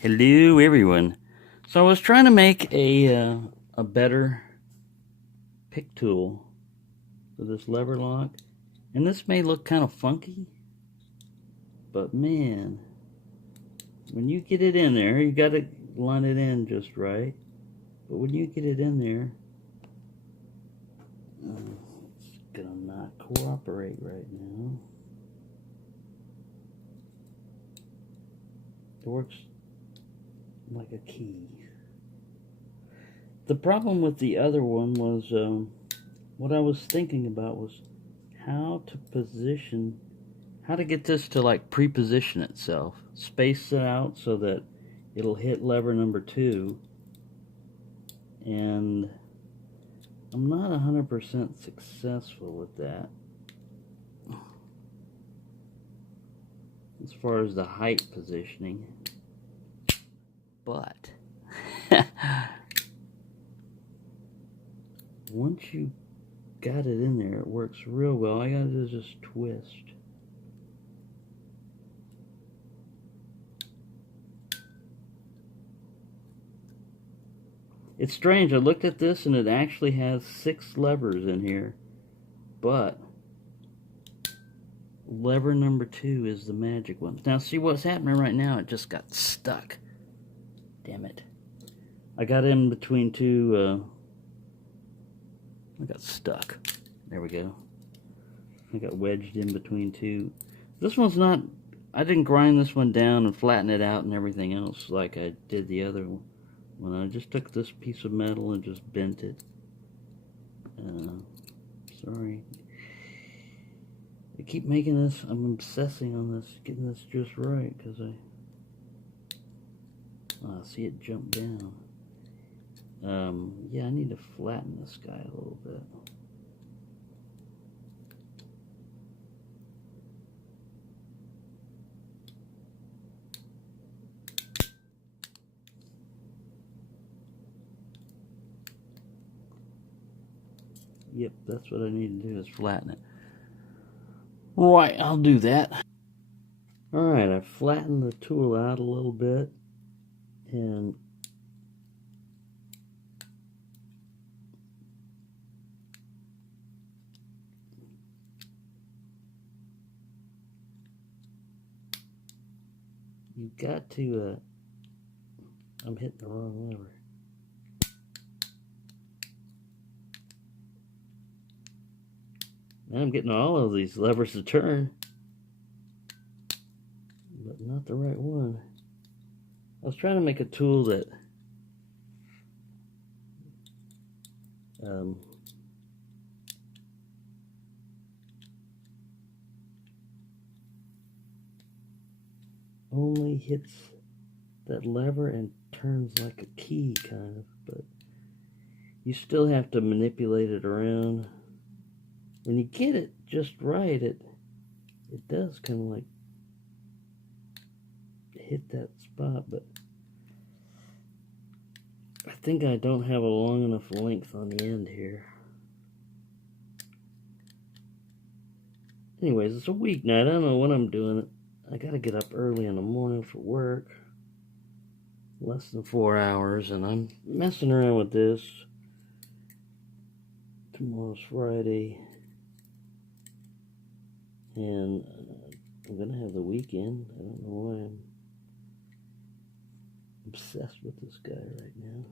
Hello everyone. So I was trying to make a better pick tool for this lever lock, and this may look kind of funky, but man, when you get it in there, you got to line it in just right. But when you get it in there, it's gonna not cooperate right now. It works like a key. The problem with the other one was what I was thinking about was how to get this to like pre-position itself, space it out so that it'll hit lever number 2, and I'm not 100% successful with that as far as the height positioning, but once you got it in there, it works real well. All I gotta do is just twist. It's strange, I looked at this and it actually has 6 levers in here, but lever number 2 is the magic one. Now see what's happening right now, it just got stuck. Damn it. I got in between two, I got stuck. There we go. I got wedged in between two. This one's not, I didn't grind this one down and flatten it out and everything else like I did the other one. When I just took this piece of metal and just bent it. Sorry. I keep making this, I'm obsessing on this, getting this just right, because I see it jump down. Yeah, I need to flatten this guy a little bit. Yep, that's what I need to do, is flatten it. Right, I'll do that. Alright, I flattened the tool out a little bit, and you've got to, I'm hitting the wrong lever. I'm getting all of these levers to turn, but not the right one. I was trying to make a tool that only hits that lever and turns like a key, kind of, but you still have to manipulate it around. When you get it just right, it does kind of like hit that spot, but I think I don't have a long enough length on the end here. Anyways, it's a weeknight. I don't know when I'm doing it. I gotta get up early in the morning for work. Less than 4 hours, and I'm messing around with this. Tomorrow's Friday. And I'm gonna have the weekend. I don't know why I'm obsessed with this guy right now.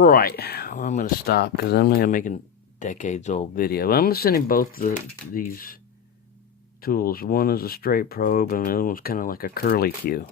Right, well, I'm gonna stop because I'm not gonna make a decades-old video. I'm gonna send him both these tools. One is a straight probe, and the other one's kind of like a curly cue.